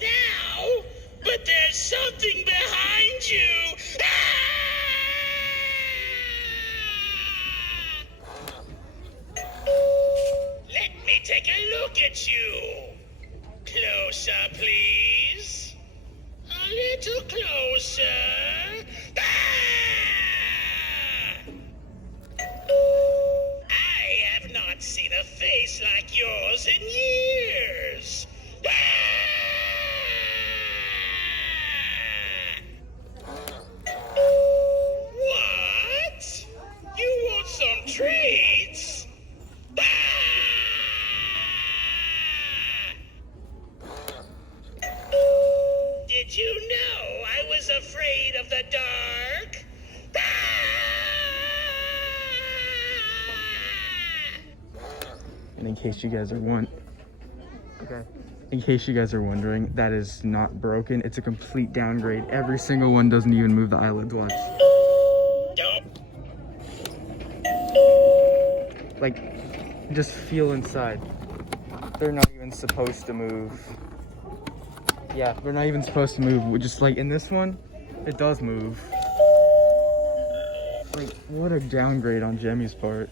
now, but there's something behind you. Let me take a look at you. Closer, please. A little closer. I have not seen a face like yours in years. What? You want some treats? Did you know I was afraid of the dark? And in case you guys are wondering, that is not broken. It's a complete downgrade. Every single one doesn't even move the eyelids. Watch. Like, just feel inside. They're not even supposed to move. Yeah, they're not even supposed to move. Just like in this one, it does move. Like, what a downgrade on Gemmy's part.